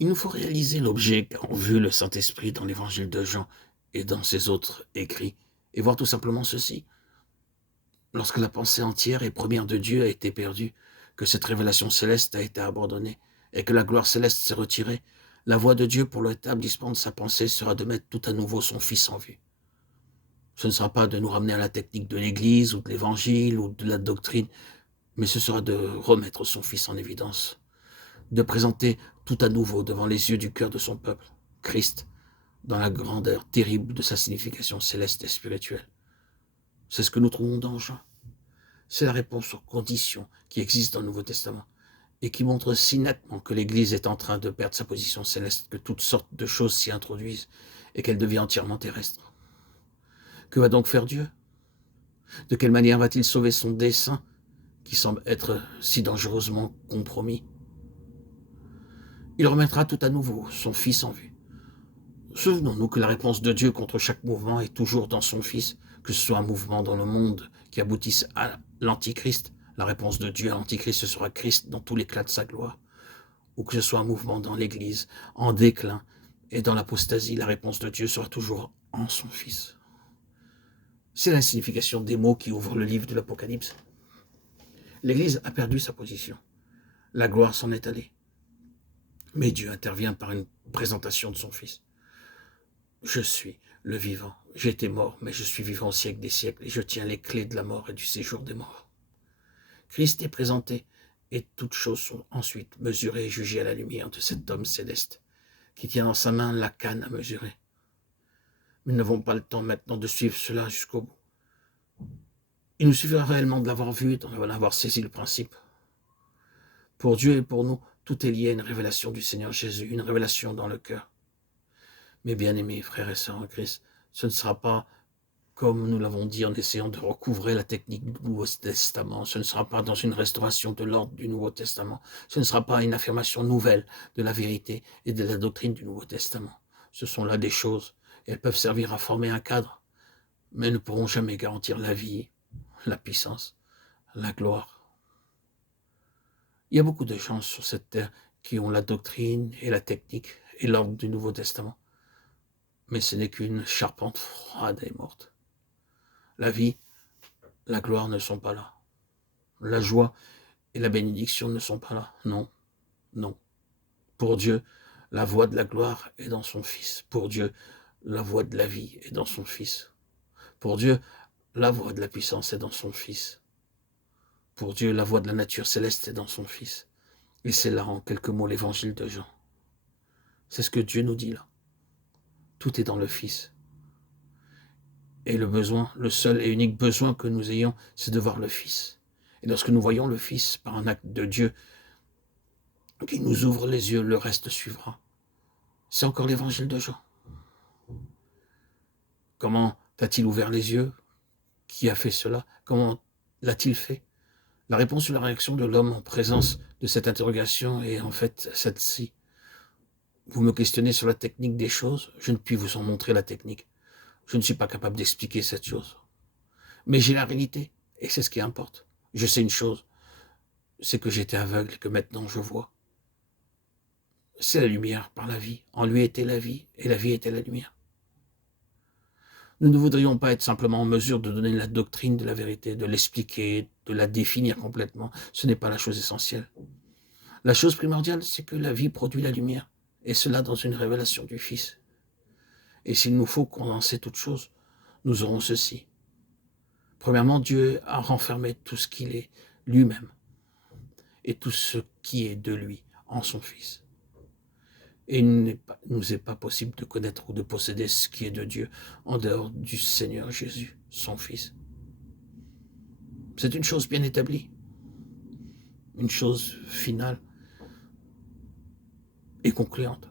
Il nous faut réaliser l'objet qu'a en vue le Saint-Esprit dans l'évangile de Jean et dans ses autres écrits, et voir tout simplement ceci. Lorsque la pensée entière et première de Dieu a été perdue, que cette révélation céleste a été abandonnée, et que la gloire céleste s'est retirée, la voie de Dieu pour l'établissement de sa pensée sera de mettre tout à nouveau son Fils en vue. Ce ne sera pas de nous ramener à la technique de l'Église ou de l'Évangile ou de la doctrine, mais ce sera de remettre son Fils en évidence, de présenter tout à nouveau devant les yeux du cœur de son peuple, Christ, dans la grandeur terrible de sa signification céleste et spirituelle. C'est ce que nous trouvons dans Jean. C'est la réponse aux conditions qui existent dans le Nouveau Testament et qui montre si nettement que l'Église est en train de perdre sa position céleste, que toutes sortes de choses s'y introduisent et qu'elle devient entièrement terrestre. Que va donc faire Dieu? De quelle manière va-t-il sauver son dessein qui semble être si dangereusement compromis? Il remettra tout à nouveau son Fils en vue. Souvenons-nous que la réponse de Dieu contre chaque mouvement est toujours dans son Fils, que ce soit un mouvement dans le monde qui aboutisse à l'Antichrist. La réponse de Dieu à l'Antichrist, ce sera Christ dans tout l'éclat de sa gloire. Ou que ce soit un mouvement dans l'Église, en déclin et dans l'apostasie, la réponse de Dieu sera toujours en son Fils. C'est la signification des mots qui ouvrent le livre de l'Apocalypse. L'Église a perdu sa position. La gloire s'en est allée. Mais Dieu intervient par une présentation de son Fils. Je suis le vivant. J'ai été mort, mais je suis vivant au siècle des siècles, et je tiens les clés de la mort et du séjour des morts. Christ est présenté, et toutes choses sont ensuite mesurées et jugées à la lumière de cet homme céleste, qui tient dans sa main la canne à mesurer. Mais nous n'avons pas le temps maintenant de suivre cela jusqu'au bout. Il nous suffira réellement de l'avoir vu et d'en avoir saisi le principe. Pour Dieu et pour nous, tout est lié à une révélation du Seigneur Jésus, une révélation dans le cœur. Mes bien-aimés frères et sœurs en Christ, ce ne sera pas, comme nous l'avons dit en essayant de recouvrer la technique du Nouveau Testament, ce ne sera pas dans une restauration de l'ordre du Nouveau Testament, ce ne sera pas une affirmation nouvelle de la vérité et de la doctrine du Nouveau Testament. Ce sont là des choses, et elles peuvent servir à former un cadre, mais ne pourront jamais garantir la vie, la puissance, la gloire. Il y a beaucoup de gens sur cette terre qui ont la doctrine et la technique et l'ordre du Nouveau Testament, mais ce n'est qu'une charpente froide et morte. La vie, la gloire ne sont pas là. La joie et la bénédiction ne sont pas là. Non, non. Pour Dieu, la voie de la gloire est dans son Fils. Pour Dieu, la voie de la vie est dans son Fils. Pour Dieu, la voie de la puissance est dans son Fils. Pour Dieu, la voie de la nature céleste est dans son Fils. Et c'est là, en quelques mots, l'évangile de Jean. C'est ce que Dieu nous dit là. Tout est dans le Fils. Et le besoin, le seul et unique besoin que nous ayons, c'est de voir le Fils. Et lorsque nous voyons le Fils par un acte de Dieu qui nous ouvre les yeux, le reste suivra. C'est encore l'évangile de Jean. Comment t'a-t-il ouvert les yeux? Qui a fait cela? Comment l'a-t-il fait? La réponse ou la réaction de l'homme en présence de cette interrogation est en fait celle-ci. Vous me questionnez sur la technique des choses, je ne puis vous en montrer la technique. Je ne suis pas capable d'expliquer cette chose. Mais j'ai la réalité, et c'est ce qui importe. Je sais une chose, c'est que j'étais aveugle et que maintenant je vois. C'est la lumière par la vie. En lui était la vie, et la vie était la lumière. Nous ne voudrions pas être simplement en mesure de donner la doctrine de la vérité, de l'expliquer, de la définir complètement. Ce n'est pas la chose essentielle. La chose primordiale, c'est que la vie produit la lumière, et cela dans une révélation du Fils. Et s'il nous faut condenser toute chose, nous aurons ceci. Premièrement, Dieu a renfermé tout ce qu'il est lui-même, et tout ce qui est de lui en son Fils. Et il ne nous est pas possible de connaître ou de posséder ce qui est de Dieu en dehors du Seigneur Jésus, son Fils. C'est une chose bien établie, une chose finale et concluante.